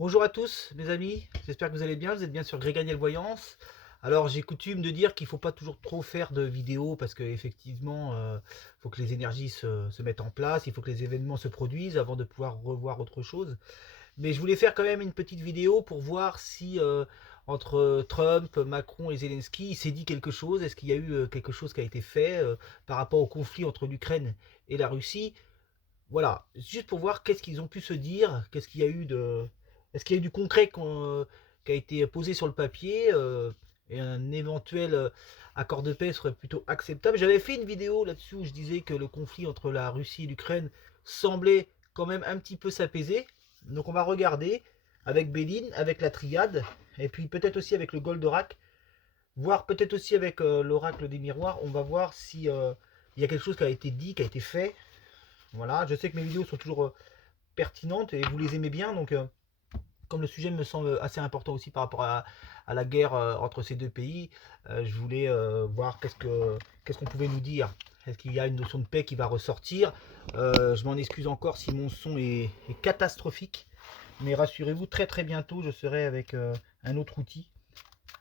Bonjour à tous mes amis, j'espère que vous allez bien, vous êtes bien sur Gréganiel Voyance. Alors j'ai coutume de dire qu'il ne faut pas toujours trop faire de vidéos parce qu'effectivement il faut que les énergies se mettent en place, il faut que les événements se produisent avant de pouvoir revoir autre chose. Mais je voulais faire quand même une petite vidéo pour voir si entre Trump, Macron et Zelensky, il s'est dit quelque chose, est-ce qu'il y a eu quelque chose qui a été fait par rapport au conflit entre l'Ukraine et la Russie. Voilà, juste pour voir qu'est-ce qu'ils ont pu se dire, qu'est-ce qu'il y a eu de. Est-ce qu'il y a eu du concret qui a été posé sur le papier et un éventuel accord de paix serait plutôt acceptable. J'avais fait une vidéo là-dessus où je disais que le conflit entre la Russie et l'Ukraine semblait quand même un petit peu s'apaiser. Donc on va regarder avec Béline, avec la triade, et puis peut-être aussi avec le Goldorak, voire peut-être aussi avec l'oracle des miroirs. On va voir si il y a quelque chose qui a été dit, qui a été fait. Voilà, je sais que mes vidéos sont toujours pertinentes et vous les aimez bien, donc comme le sujet me semble assez important aussi par rapport à la guerre entre ces deux pays, je voulais voir qu'est-ce qu'on pouvait nous dire. Est-ce qu'il y a une notion de paix qui va ressortir? Je m'en excuse encore si mon son est catastrophique, mais rassurez-vous, très très bientôt je serai avec un autre outil.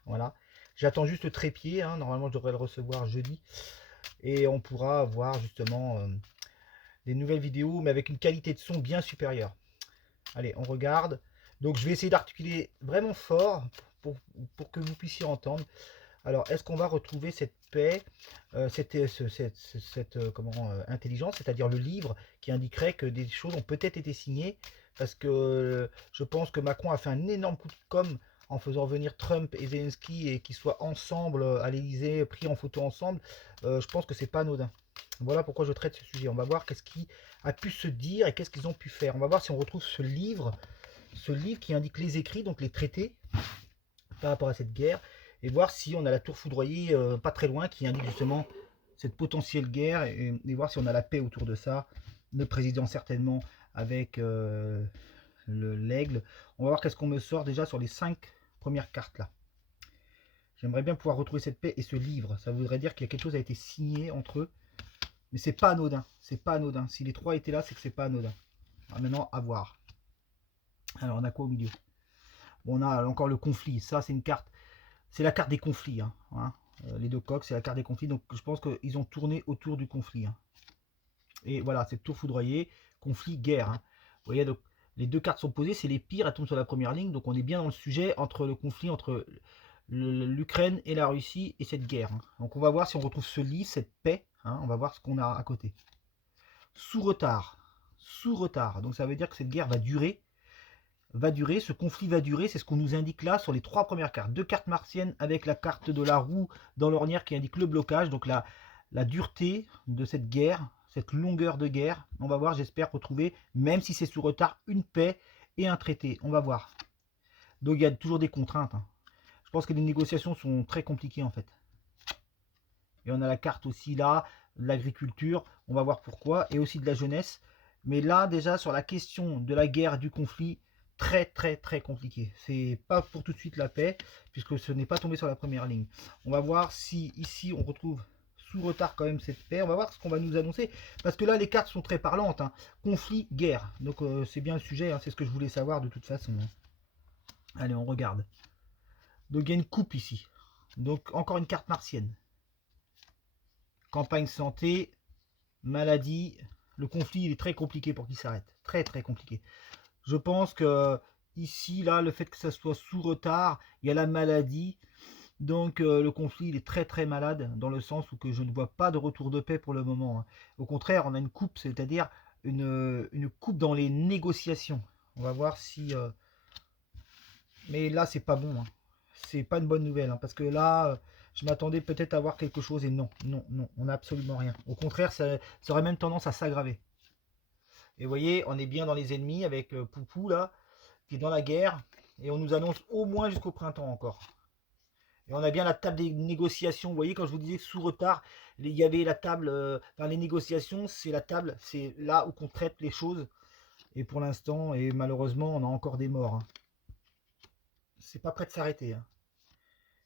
Voilà. J'attends juste le trépied, hein. Normalement je devrais le recevoir jeudi, et on pourra voir justement des nouvelles vidéos, mais avec une qualité de son bien supérieure. Allez, on regarde. Donc je vais essayer d'articuler vraiment fort pour, pour que vous puissiez entendre. Alors, est-ce qu'on va retrouver cette paix, intelligence, c'est-à-dire le livre qui indiquerait que des choses ont peut-être été signées, parce que je pense que Macron a fait un énorme coup de com' en faisant venir Trump et Zelensky et qu'ils soient ensemble à l'Elysée, pris en photo ensemble. Je pense que c'est pas anodin. Voilà pourquoi je traite ce sujet. On va voir qu'est-ce qui a pu se dire et qu'est-ce qu'ils ont pu faire. On va voir si on retrouve ce livre qui indique les écrits, donc les traités par rapport à cette guerre, et voir si on a la tour foudroyée pas très loin qui indique justement cette potentielle guerre, et voir si on a la paix autour de ça. Le président certainement avec l'aigle. On va voir qu'est-ce qu'on me sort déjà sur les 5 premières cartes là. J'aimerais bien pouvoir retrouver cette paix et ce livre. Ça voudrait dire qu'il y a quelque chose a été signé entre eux. Mais c'est pas anodin. C'est pas anodin. Si les trois étaient là, c'est que c'est pas anodin. Alors maintenant, à voir. Alors on a quoi au milieu? Bon, on a encore le conflit. Ça, c'est une carte. C'est la carte des conflits. Hein. Les deux coques, c'est la carte des conflits. Donc je pense qu'ils ont tourné autour du conflit. Hein. Et voilà, c'est tour foudroyé, conflit, guerre. Hein. Vous voyez, donc les deux cartes sont posées, c'est les pires, elles tombent sur la première ligne. Donc on est bien dans le sujet entre le conflit entre l'Ukraine et la Russie et cette guerre. Hein. Donc on va voir si on retrouve ce livre, cette paix. Hein. On va voir ce qu'on a à côté. Sous retard. Sous retard. Donc ça veut dire que cette guerre va durer. Ce conflit va durer, c'est ce qu'on nous indique là sur les trois premières cartes. Deux cartes martiennes avec la carte de la roue dans l'ornière qui indique le blocage, donc la dureté de cette guerre, cette longueur de guerre. On va voir, j'espère retrouver, même si c'est sous retard, une paix et un traité. On va voir. Donc il y a toujours des contraintes. Hein. Je pense que les négociations sont très compliquées en fait. Et on a la carte aussi là, de l'agriculture, on va voir pourquoi, et aussi de la jeunesse. Mais là, déjà, sur la question de la guerre, du conflit, très très très compliqué. C'est pas pour tout de suite la paix, puisque ce n'est pas tombé sur la première ligne. On va voir si ici on retrouve sous retard quand même cette paix. On va voir ce qu'on va nous annoncer, parce que là les cartes sont très parlantes. Hein. Conflit, guerre. Donc c'est bien le sujet, hein, c'est ce que je voulais savoir de toute façon. Hein. Allez, on regarde. Donc il y a une coupe ici. Donc encore une carte martienne. Campagne santé, maladie. Le conflit il est très compliqué pour qu'il s'arrête. Très très compliqué. Je pense que ici, là, le fait que ça soit sous retard, il y a la maladie. Donc le conflit il est très très malade dans le sens où que je ne vois pas de retour de paix pour le moment. Hein. Au contraire, on a une coupe, c'est-à-dire une coupe dans les négociations. On va voir si... Mais là, c'est pas bon. Hein. C'est pas une bonne nouvelle. Hein, parce que là, je m'attendais peut-être à voir quelque chose et non, non, non, on n'a absolument rien. Au contraire, ça aurait même tendance à s'aggraver. Et vous voyez, on est bien dans les ennemis avec Poupou là, qui est dans la guerre. Et on nous annonce au moins jusqu'au printemps encore. Et on a bien la table des négociations. Vous voyez, quand je vous disais sous retard, il y avait la table dans les négociations, c'est la table, c'est là où on traite les choses. Et pour l'instant, et malheureusement, on a encore des morts. Hein. C'est pas prêt de s'arrêter. Hein.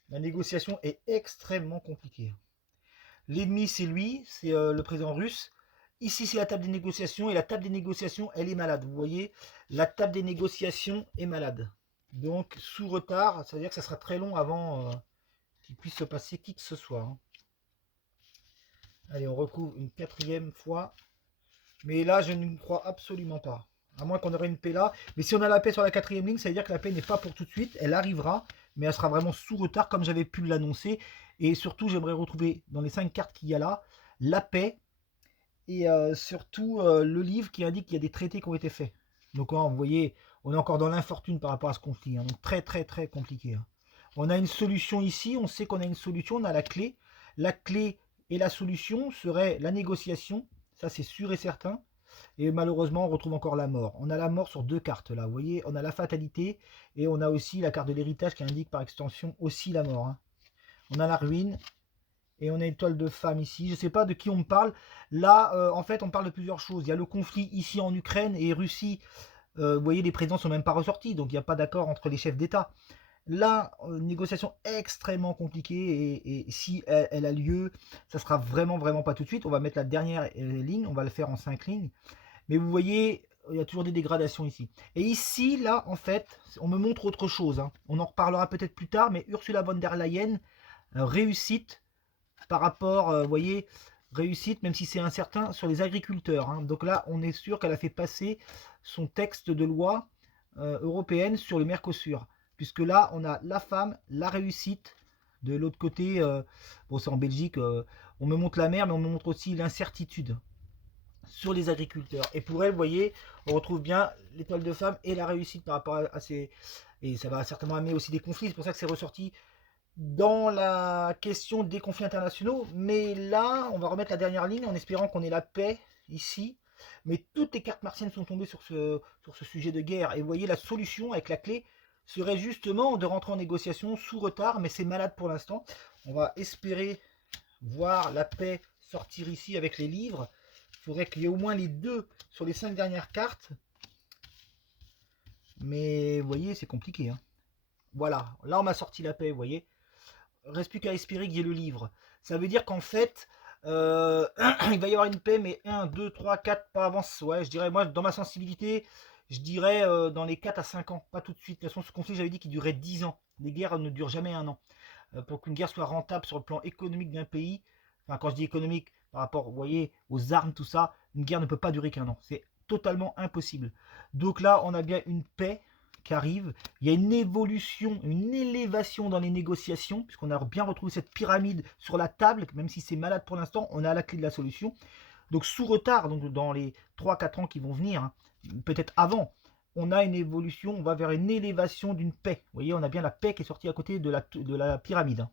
La négociation est extrêmement compliquée. L'ennemi, c'est lui, c'est le président russe. Ici, c'est la table des négociations, et la table des négociations, elle est malade. Vous voyez, la table des négociations est malade. Donc, sous retard, ça veut dire que ça sera très long avant qu'il puisse se passer qui que ce soit. Hein. Allez, on recouvre une 4e fois. Mais là, je ne crois absolument pas. À moins qu'on aurait une paix là. Mais si on a la paix sur la 4e ligne, ça veut dire que la paix n'est pas pour tout de suite. Elle arrivera, mais elle sera vraiment sous retard, comme j'avais pu l'annoncer. Et surtout, j'aimerais retrouver dans les 5 cartes qu'il y a là, la paix. Et surtout, le livre qui indique qu'il y a des traités qui ont été faits. Donc, vous voyez, on est encore dans l'infortune par rapport à ce conflit. Hein. Donc, très, très, très compliqué. Hein. On a une solution ici. On sait qu'on a une solution. On a la clé. La clé et la solution serait la négociation. Ça, c'est sûr et certain. Et malheureusement, on retrouve encore la mort. On a la mort sur 2 cartes là. Vous voyez, on a la fatalité et on a aussi la carte de l'héritage qui indique par extension aussi la mort. Hein. On a la ruine et on a une toile de femme ici. Je ne sais pas de qui on me parle. Là, en fait, on parle de plusieurs choses. Il y a le conflit ici en Ukraine et Russie. Vous voyez, les présidents ne sont même pas ressortis. Donc, il n'y a pas d'accord entre les chefs d'État. Là, une négociation extrêmement compliquée et si elle a lieu, ça sera vraiment, vraiment pas tout de suite. On va mettre la dernière ligne, on va le faire en 5 lignes. Mais vous voyez, il y a toujours des dégradations ici. Et ici, là, en fait, on me montre autre chose. Hein. On en reparlera peut-être plus tard, mais Ursula von der Leyen, réussite par rapport, vous voyez, réussite, même si c'est incertain, sur les agriculteurs. Hein. Donc là, on est sûr qu'elle a fait passer son texte de loi européenne sur le Mercosur. Puisque là, on a la femme, la réussite. De l'autre côté, bon, c'est en Belgique, on me montre la mer, mais on me montre aussi l'incertitude sur les agriculteurs. Et pour elle, vous voyez, on retrouve bien l'étoile de femme et la réussite par rapport à ces... Et ça va certainement amener aussi des conflits, c'est pour ça que c'est ressorti dans la question des conflits internationaux. Mais là, on va remettre la dernière ligne en espérant qu'on ait la paix ici. Mais toutes les cartes martiennes sont tombées sur ce sujet de guerre. Et vous voyez, la solution avec la clé serait justement de rentrer en négociation sous retard, mais c'est malade pour l'instant. On va espérer voir la paix sortir ici avec les livres. Il faudrait qu'il y ait au moins les 2 sur les 5 dernières cartes. Mais vous voyez, c'est compliqué. Hein. Voilà, là on m'a sorti la paix, vous voyez. Reste plus qu'à espérer qu'il y ait le livre. Ça veut dire qu'en fait, il va y avoir une paix, mais 1, 2, 3, 4, pas avant. Ouais, je dirais, moi, dans ma sensibilité, je dirais dans les 4 à 5 ans, pas tout de suite. De toute façon, ce conflit, j'avais dit qu'il durait 10 ans. Les guerres ne durent jamais 1 an. Pour qu'une guerre soit rentable sur le plan économique d'un pays, enfin, quand je dis économique, par rapport, vous voyez, aux armes, tout ça, une guerre ne peut pas durer qu'1 an. C'est totalement impossible. Donc là, on a bien une paix qui arrive. Il y a une évolution, une élévation dans les négociations, puisqu'on a bien retrouvé cette pyramide sur la table, même si c'est malade pour l'instant, on a la clé de la solution. Donc sous retard, donc dans les 3-4 ans qui vont venir, hein, peut-être avant, on a une évolution, on va vers une élévation d'une paix. Vous voyez, on a bien la paix qui est sortie à côté de la pyramide. Hein.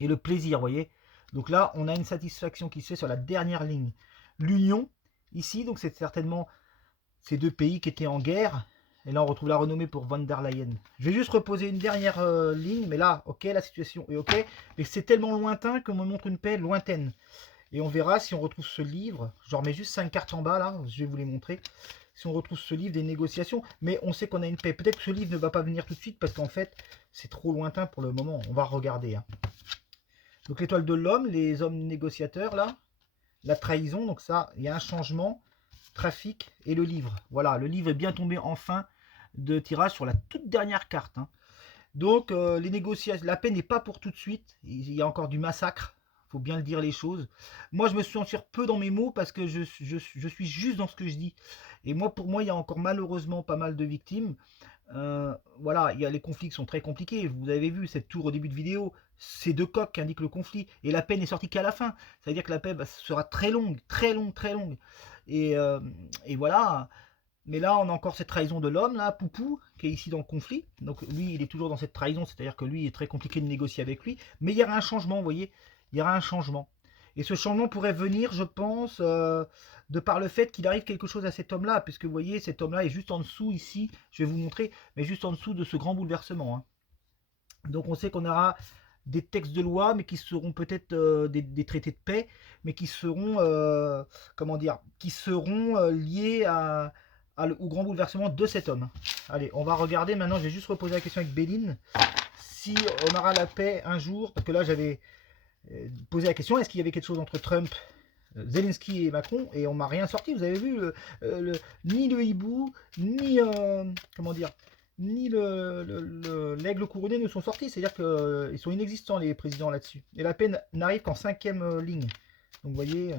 Et le plaisir, vous voyez. Donc là, on a une satisfaction qui se fait sur la dernière ligne. L'union, ici, donc c'est certainement ces 2 pays qui étaient en guerre. Et là, on retrouve la renommée pour von der Leyen. Je vais juste reposer une dernière ligne, mais là, ok, la situation est ok. Mais c'est tellement lointain qu'on me montre une paix lointaine. Et on verra si on retrouve ce livre. Je remets juste 5 cartes en bas, là, je vais vous les montrer. Si on retrouve ce livre des négociations, mais on sait qu'on a une paix. Peut-être que ce livre ne va pas venir tout de suite, parce qu'en fait, c'est trop lointain pour le moment. On va regarder. Hein. Donc l'étoile de l'homme, les hommes négociateurs, là. La trahison, donc ça, il y a un changement. Trafic et le livre. Voilà, le livre est bien tombé en fin de tirage sur la toute dernière carte. Hein. Donc, les négociations, la paix n'est pas pour tout de suite. Il y a encore du massacre. Il faut bien le dire les choses. Moi, je me suis sentir peu dans mes mots parce que je suis juste dans ce que je dis. Et moi, pour moi, il y a encore malheureusement pas mal de victimes. Voilà, il y a les conflits qui sont très compliqués. Vous avez vu cette tour au début de vidéo. C'est 2 coques qui indiquent le conflit. Et la paix n'est sortie qu'à la fin. Ça veut dire que la paix sera très longue, très longue, très longue. Et voilà. Mais là, on a encore cette trahison de l'homme, là, Poupou, qui est ici dans le conflit. Donc lui, il est toujours dans cette trahison, c'est-à-dire que lui, il est très compliqué de négocier avec lui. Mais il y aura un changement, vous voyez. Il y aura un changement. Et ce changement pourrait venir, je pense, de par le fait qu'il arrive quelque chose à cet homme-là. Puisque vous voyez, cet homme-là est juste en dessous, ici, je vais vous montrer, mais juste en dessous de ce grand bouleversement. Hein. Donc on sait qu'on aura des textes de loi, mais qui seront peut-être des traités de paix, mais qui seront, comment dire, qui seront liés au grand bouleversement de cet homme. Allez, on va regarder maintenant, je vais juste reposer la question avec Béline, si on aura la paix un jour, parce que là j'avais posé la question, est-ce qu'il y avait quelque chose entre Trump Zelensky et Macron, et on m'a rien sorti. Vous avez vu, ni le hibou, ni comment dire, ni l'aigle couronné ne sont sortis. C'est-à-dire qu'ils sont inexistants, les présidents, là-dessus. Et la paix n'arrive qu'en 5e ligne. Donc vous voyez,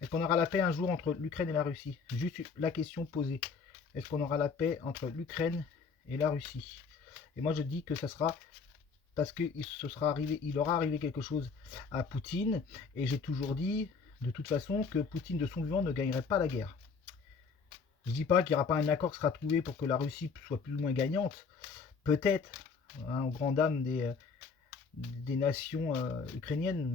est-ce qu'on aura la paix un jour entre l'Ukraine et la Russie? Juste la question posée. Est-ce qu'on aura la paix entre l'Ukraine et la Russie? Et moi je dis que ça sera parce qu'il aura arrivé quelque chose à Poutine. Et j'ai toujours dit, de toute façon, que Poutine de son vivant ne gagnerait pas la guerre. Je ne dis pas qu'il n'y aura pas un accord qui sera trouvé pour que la Russie soit plus ou moins gagnante. Peut-être, hein, aux grandes dames des nations ukrainiennes,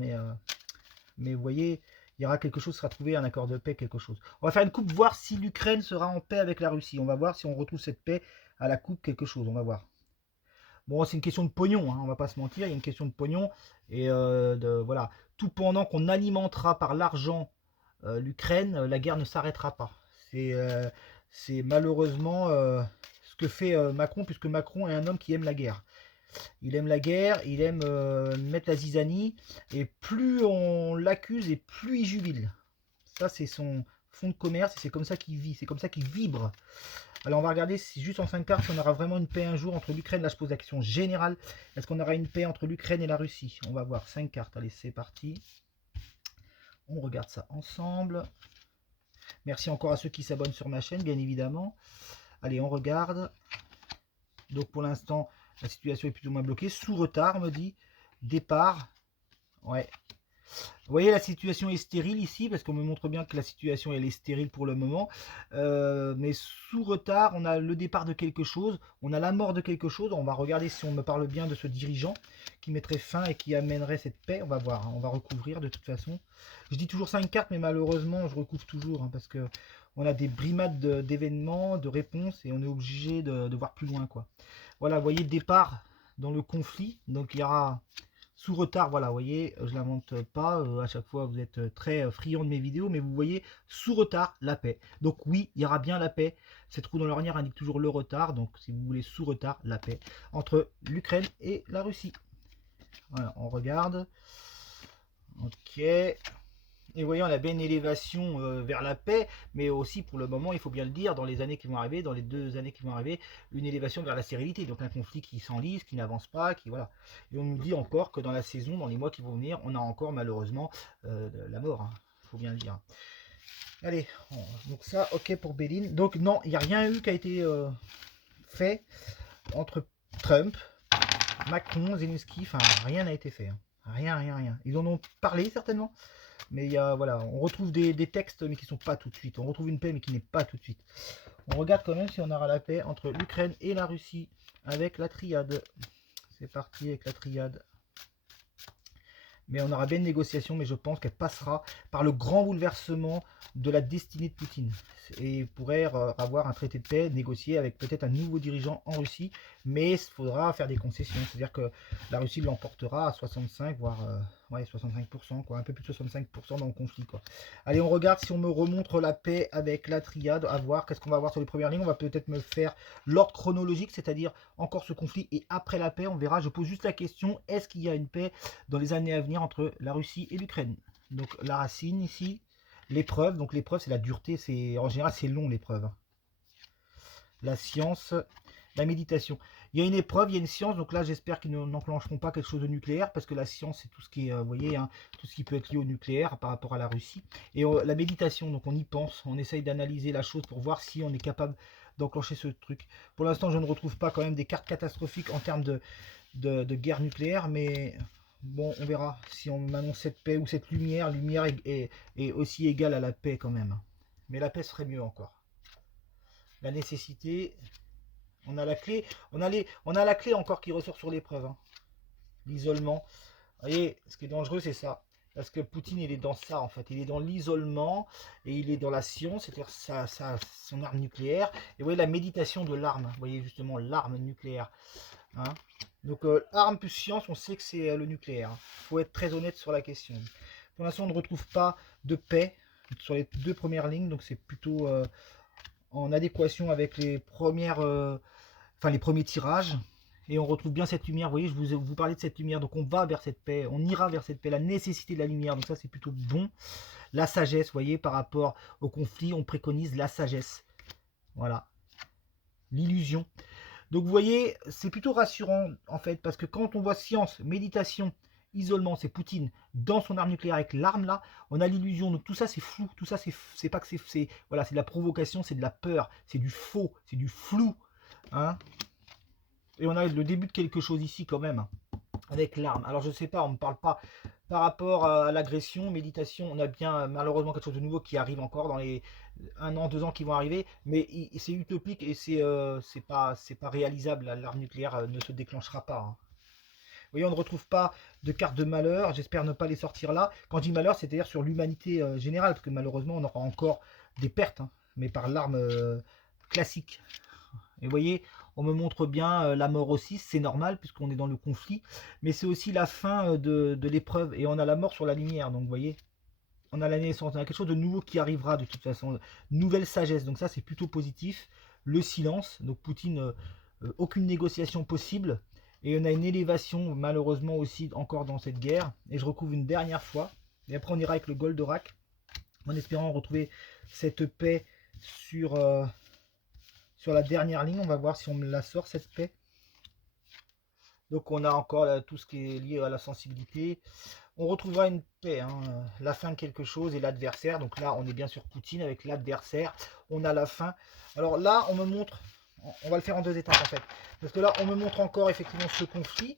mais vous voyez, il y aura quelque chose qui sera trouvé, un accord de paix, quelque chose. On va faire une coupe, voir si l'Ukraine sera en paix avec la Russie. On va voir si on retrouve cette paix à la coupe, quelque chose. On va voir. Bon, c'est une question de pognon, hein, on va pas se mentir, il y a une question de pognon. Et voilà, tout pendant qu'on alimentera par l'argent l'Ukraine, la guerre ne s'arrêtera pas. C'est malheureusement ce que fait Macron, puisque Macron est un homme qui aime la guerre. Il aime la guerre, il aime mettre la zizanie, et plus on l'accuse, et plus il jubile. Ça, c'est son fond de commerce, et c'est comme ça qu'il vit, c'est comme ça qu'il vibre. Alors on va regarder si juste en 5 cartes, si on aura vraiment une paix un jour entre l'Ukraine. Là je pose la question générale. Est-ce qu'on aura une paix entre l'Ukraine et la Russie? On va voir 5 cartes. Allez, c'est parti. On regarde ça ensemble. Merci encore à ceux qui s'abonnent sur ma chaîne, bien évidemment. Allez, on regarde. Donc pour l'instant, la situation est plus ou moins bloquée. Sous retard, me dit. Départ. Ouais. Vous voyez, la situation est stérile ici, parce qu'on me montre bien que la situation elle est stérile pour le moment. Mais sous retard, on a le départ de quelque chose, on a la mort de quelque chose. On va regarder si on me parle bien de ce dirigeant qui mettrait fin et qui amènerait cette paix. On va voir, hein, on va recouvrir de toute façon. Je dis toujours 5 cartes, mais malheureusement, je recouvre toujours, hein, parce que on a des brimades d'événements, de réponses, et on est obligé de voir plus loin, quoi. Voilà, vous voyez, départ dans le conflit. Donc il y aura... Sous retard, voilà, vous voyez, je ne l'invente pas, à chaque fois vous êtes très friand de mes vidéos, mais vous voyez, sous retard, la paix. Donc oui, il y aura bien la paix. Cette roue dans l'ornière indique toujours le retard, donc si vous voulez sous retard, la paix entre l'Ukraine et la Russie. Voilà, on regarde. Ok. Et vous voyez, on a bien une élévation vers la paix, mais aussi pour le moment, il faut bien le dire, dans les années qui vont arriver, dans les 2 années qui vont arriver, une élévation vers la stérilité. Donc un conflit qui s'enlise, qui n'avance pas, qui voilà. Et on nous dit encore que dans la saison, dans les mois qui vont venir, on a encore malheureusement la mort. Hein, faut bien le dire. Allez, donc ça, ok pour Béline. Donc non, il n'y a rien eu qui a été fait entre Trump, Macron, Zelensky, enfin rien n'a été fait. Hein. Rien. Ils en ont parlé certainement. Mais il y a, voilà, on retrouve des textes mais qui sont pas tout de suite. On retrouve une paix mais qui n'est pas tout de suite. On regarde quand même si on aura la paix entre l'Ukraine et la Russie avec la triade. C'est parti avec la triade. Mais on aura bien une négociation, mais je pense qu'elle passera par le grand bouleversement de la destinée de Poutine. Et pourrait avoir un traité de paix négocié avec peut-être un nouveau dirigeant en Russie, mais il faudra faire des concessions. C'est-à-dire que la Russie l'emportera à 65, voire ouais, 65%, quoi, un peu plus de 65% dans le conflit. Quoi. Allez, on regarde si on me remontre la paix avec la triade, à voir qu'est-ce qu'on va voir sur les premières lignes. On va peut-être me faire l'ordre chronologique, c'est-à-dire encore ce conflit et après la paix, on verra. Je pose juste la question, est-ce qu'il y a une paix dans les années à venir entre la Russie et l'Ukraine? Donc la racine ici, l'épreuve, donc l'épreuve c'est la dureté, c'est en général c'est long l'épreuve. La science, la méditation. Il y a une épreuve, il y a une science, donc là j'espère qu'ils n'enclencheront pas quelque chose de nucléaire, parce que la science c'est tout ce qui est, vous voyez, hein, tout ce qui peut être lié au nucléaire par rapport à la Russie. Et la méditation, donc on y pense, on essaye d'analyser la chose pour voir si on est capable d'enclencher ce truc. Pour l'instant je ne retrouve pas quand même des cartes catastrophiques en termes de guerre nucléaire, mais bon, on verra si on m'annonce cette paix ou cette lumière. Lumière est aussi égale à la paix quand même. Mais la paix serait mieux encore. La nécessité, on a la clé, on a la clé encore qui ressort sur l'épreuve. Hein. L'isolement. Vous voyez, ce qui est dangereux, c'est ça. Parce que Poutine, il est dans ça, en fait. Il est dans l'isolement et il est dans la science, c'est-à-dire son arme nucléaire. Et vous voyez la méditation de l'arme. Vous voyez justement l'arme nucléaire. Hein. Donc, arme plus science, on sait que c'est le nucléaire. Il faut être très honnête sur la question. Pour l'instant, on ne retrouve pas de paix sur les 2 premières lignes. Donc, c'est plutôt en adéquation avec les premières, les premiers tirages. Et on retrouve bien cette lumière. Vous voyez, je vous parlais de cette lumière. Donc, on va vers cette paix. On ira vers cette paix. La nécessité de la lumière. Donc, ça, c'est plutôt bon. la sagesse, vous voyez, par rapport au conflit, on préconise la sagesse. Voilà, l'illusion. Donc vous voyez, c'est plutôt rassurant en fait, parce que quand on voit science, méditation, isolement, c'est Poutine dans son arme nucléaire avec l'arme là, on a l'illusion. Donc tout ça c'est flou, tout ça c'est pas que c'est voilà, c'est de la provocation, c'est de la peur, c'est du faux, c'est du flou, hein. Et on a le début de quelque chose ici quand même, hein, avec l'arme. Alors je sais pas, on ne parle pas par rapport à l'agression, méditation, on a bien malheureusement quelque chose de nouveau qui arrive encore dans les 1 an, 2 ans qui vont arriver, mais c'est utopique et c'est pas réalisable. L'arme nucléaire ne se déclenchera pas, hein. Vous voyez, on ne retrouve pas de carte de malheur, j'espère ne pas les sortir là. Quand je dis malheur, c'est-à-dire sur l'humanité générale, parce que malheureusement on aura encore des pertes, hein, mais par l'arme classique. Et vous voyez, on me montre bien la mort aussi, c'est normal puisqu'on est dans le conflit, mais c'est aussi la fin de l'épreuve et on a la mort sur la lumière. Donc vous voyez, on a la naissance, on a quelque chose de nouveau qui arrivera de toute façon, nouvelle sagesse. Donc ça c'est plutôt positif. Le silence, donc Poutine, aucune négociation possible. Et on a une élévation malheureusement aussi encore dans cette guerre. Et je recouvre une dernière fois. Et après on ira avec le Goldorak en espérant retrouver cette paix sur la dernière ligne. On va voir si on me la sort cette paix. Donc on a encore là, tout ce qui est lié à la sensibilité. On retrouvera une paix, hein, la fin de quelque chose et l'adversaire. Donc là on est bien sur Poutine avec l'adversaire. On a la fin. Alors là on me montre, on va le faire en 2 étapes en fait. Parce que là on me montre encore effectivement ce conflit.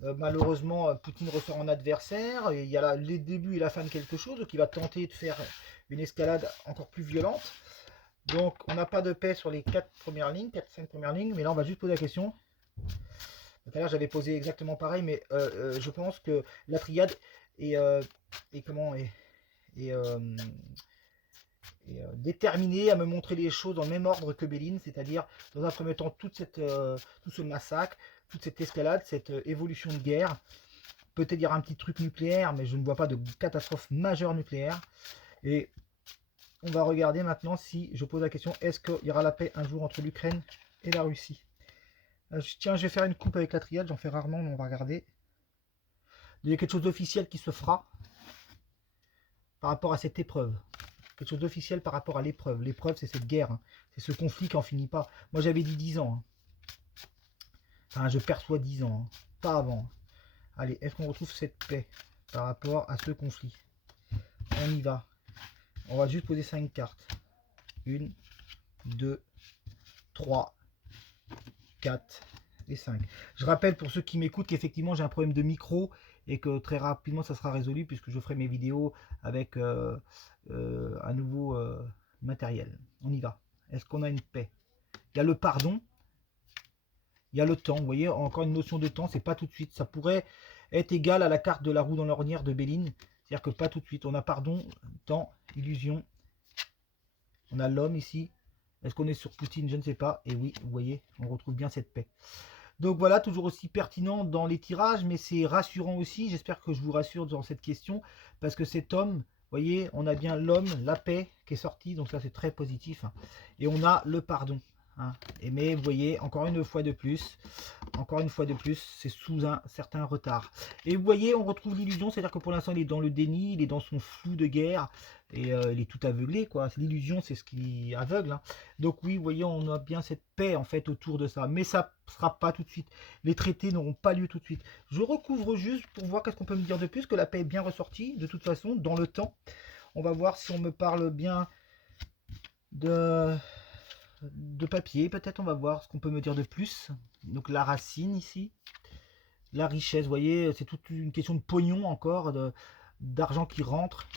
Malheureusement Poutine ressort en adversaire. Et il y a là les débuts et la fin de quelque chose. Donc il va tenter de faire une escalade encore plus violente. Donc on n'a pas de paix sur les 4 premières lignes, 4-5 premières lignes. Mais là on va juste poser la question. Tout à l'heure j'avais posé exactement pareil, mais je pense que la triade est, déterminée à me montrer les choses dans le même ordre que Béline, c'est-à-dire dans un premier temps tout ce massacre, toute cette escalade, cette évolution de guerre. Peut-être il y aura un petit truc nucléaire, mais je ne vois pas de catastrophe majeure nucléaire. Et on va regarder maintenant si je pose la question, est-ce qu'il y aura la paix un jour entre l'Ukraine et la Russie? Tiens, je vais faire une coupe avec la triade, j'en fais rarement, mais on va regarder. Il y a quelque chose d'officiel qui se fera par rapport à cette épreuve. Quelque chose d'officiel par rapport à l'épreuve. L'épreuve, c'est cette guerre, hein. C'est ce conflit qui n'en finit pas. Moi, j'avais dit 10 ans, hein. Enfin, je perçois 10 ans, hein. Pas avant. Allez, est-ce qu'on retrouve cette paix par rapport à ce conflit? On y va. On va juste poser 5 cartes. 1, 2, 3, 4 et 5. Je rappelle pour ceux qui m'écoutent qu'effectivement j'ai un problème de micro et que très rapidement ça sera résolu puisque je ferai mes vidéos avec un nouveau matériel. On y va. Est-ce qu'on a une paix? Il y a le pardon, il y a le temps. Vous voyez, encore une notion de temps, c'est pas tout de suite. Ça pourrait être égal à la carte de la roue dans l'ornière de Béline. C'est-à-dire que pas tout de suite. On a pardon, temps, illusion. On a l'homme ici. Est-ce qu'on est sur Poutine? Je ne sais pas. Et oui, vous voyez, on retrouve bien cette paix. Donc voilà, toujours aussi pertinent dans les tirages, mais c'est rassurant aussi. J'espère que je vous rassure dans cette question, parce que cet homme, vous voyez, on a bien l'homme, la paix qui est sorti, donc ça c'est très positif, hein. Et on a le pardon, hein. Et mais vous voyez, encore une fois de plus, c'est sous un certain retard. Et vous voyez, on retrouve l'illusion, c'est-à-dire que pour l'instant il est dans le déni, il est dans son flou de guerre, et il est tout aveuglé, quoi. L'illusion, c'est ce qui aveugle, hein. Donc oui, vous voyez, on a bien cette paix en fait autour de ça, mais ça ne sera pas tout de suite. Les traités n'auront pas lieu tout de suite. Je recouvre juste pour voir qu'est-ce qu'on peut me dire de plus, que la paix est bien ressortie, de toute façon, dans le temps. On va voir si on me parle bien de papier, peut-être on va voir ce qu'on peut me dire de plus. Donc la racine ici, la richesse, vous voyez, c'est toute une question de pognon encore, d'argent qui rentre.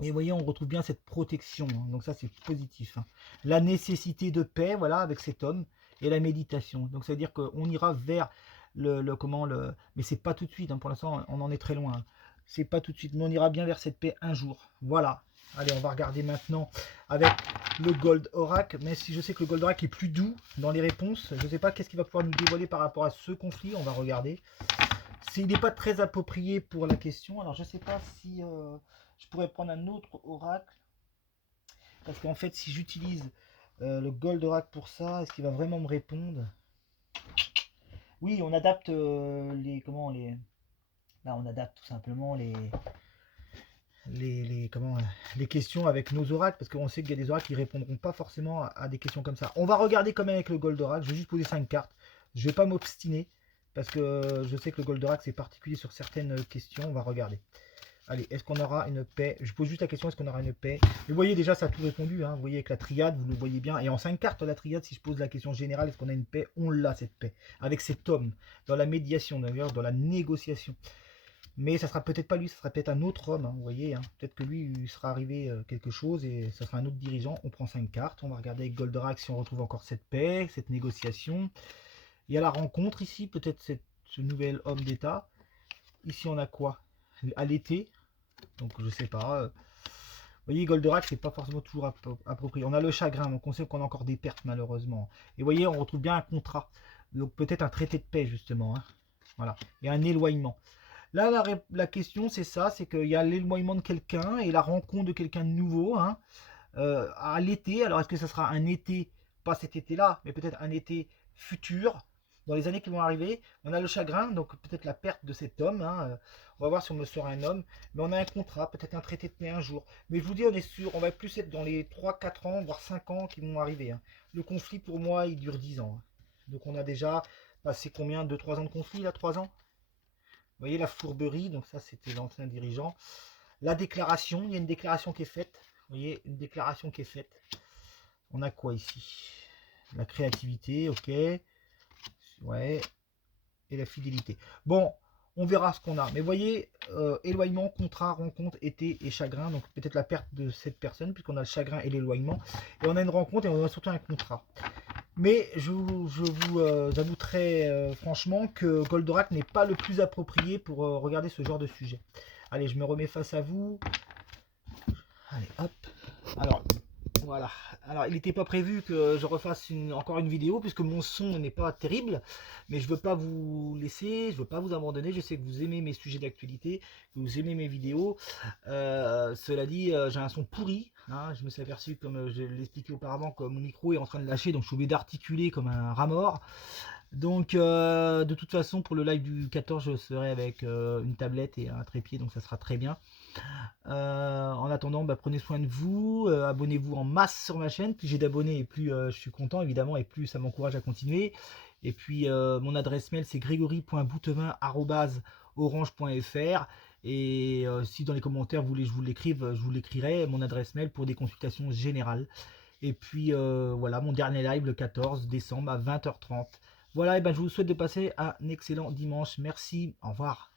Et vous voyez, on retrouve bien cette protection, hein. Donc ça c'est positif, hein. La nécessité de paix, voilà, avec cet homme, et la méditation. Donc ça veut dire qu'on ira vers mais c'est pas tout de suite, hein. Pour l'instant on en est très loin, hein. C'est pas tout de suite, mais on ira bien vers cette paix un jour. Voilà. Allez, on va regarder maintenant avec le Gold Oracle, mais si je sais que le Gold Oracle est plus doux dans les réponses, je ne sais pas qu'est-ce qu'il va pouvoir nous dévoiler par rapport à ce conflit, on va regarder. Il n'est pas très approprié pour la question, alors je ne sais pas si je pourrais prendre un autre oracle, parce qu'en fait si j'utilise le Gold Oracle pour ça, est-ce qu'il va vraiment me répondre? Oui, on adapte là on adapte tout simplement les questions avec nos oracles, parce qu'on sait qu'il y a des oracles qui répondront pas forcément à des questions comme ça. On va regarder quand même avec le Gold Oracle. Je vais juste poser 5 cartes. Je vais pas m'obstiner, parce que je sais que le Gold Oracle c'est particulier sur certaines questions. On va regarder. Allez, est-ce qu'on aura une paix? Je pose juste la question, est-ce qu'on aura une paix? Vous voyez déjà, ça a tout répondu. Hein. Vous voyez avec la triade, vous le voyez bien. Et en 5 cartes, la triade, si je pose la question générale, est-ce qu'on a une paix? On l'a, cette paix. Avec cet homme, dans la médiation, d'ailleurs, dans la négociation. Mais ça sera peut-être pas lui, ça sera peut-être un autre homme, hein, vous voyez. Hein. Peut-être que lui, il sera arrivé quelque chose et ça sera un autre dirigeant. On prend 5 cartes, on va regarder avec Goldorak si on retrouve encore cette paix, cette négociation. Il y a la rencontre ici, peut-être ce nouvel homme d'État. Ici, on a quoi? À l'été, donc je sais pas. Vous voyez, Goldorak, c'est pas forcément toujours approprié. On a le chagrin, donc on sait qu'on a encore des pertes malheureusement. Et vous voyez, on retrouve bien un contrat. Donc peut-être un traité de paix justement. Hein. Voilà. Et un éloignement. Là, la question, c'est ça, c'est qu'il y a l'éloignement de quelqu'un et la rencontre de quelqu'un de nouveau hein, à l'été. Alors, est-ce que ça sera un été, pas cet été-là, mais peut-être un été futur, dans les années qui vont arriver? On a le chagrin, donc peut-être la perte de cet homme. Hein, on va voir si on me sera un homme. Mais on a un contrat, peut-être un traité de paix un jour. Mais je vous dis, on est sûr, on va plus être dans les 3, 4 ans, voire 5 ans qui vont arriver. Hein. Le conflit, pour moi, il dure 10 ans. Hein. Donc, on a déjà passé combien? 2, 3 ans de conflit, là? 3 ans? Vous voyez la fourberie, donc ça c'était l'ancien dirigeant. La déclaration, il y a une déclaration qui est faite. Vous voyez, une déclaration qui est faite. On a quoi ici? La créativité, ok. Ouais. Et la fidélité. Bon, on verra ce qu'on a. Mais vous voyez, éloignement, contrat, rencontre, été et chagrin. Donc peut-être la perte de cette personne, puisqu'on a le chagrin et l'éloignement. Et on a une rencontre et on a surtout un contrat. Mais je vous avoue très franchement que Goldorak n'est pas le plus approprié pour regarder ce genre de sujet. Allez, je me remets face à vous. Allez, hop. Alors, voilà. Alors, il n'était pas prévu que je refasse encore une vidéo puisque mon son n'est pas terrible. Mais je ne veux pas vous laisser, je ne veux pas vous abandonner. Je sais que vous aimez mes sujets d'actualité, que vous aimez mes vidéos. Cela dit, j'ai un son pourri. Hein, je me suis aperçu, comme je l'ai expliqué auparavant, que mon micro est en train de lâcher. Donc, je suis obligé d'articuler comme un rat mort. Donc, de toute façon, pour le live du 14, je serai avec une tablette et un trépied. Donc, ça sera très bien. En attendant, prenez soin de vous, abonnez-vous en masse sur ma chaîne. Plus j'ai d'abonnés et plus je suis content évidemment et plus ça m'encourage à continuer. Et puis mon adresse mail c'est gregory.boutevin@orange.fr et si dans les commentaires vous voulez que je vous l'écrive, je vous l'écrirai, mon adresse mail pour des consultations générales. Et puis voilà, mon dernier live le 14 décembre à 20h30. Voilà, et je vous souhaite de passer un excellent dimanche. Merci, au revoir.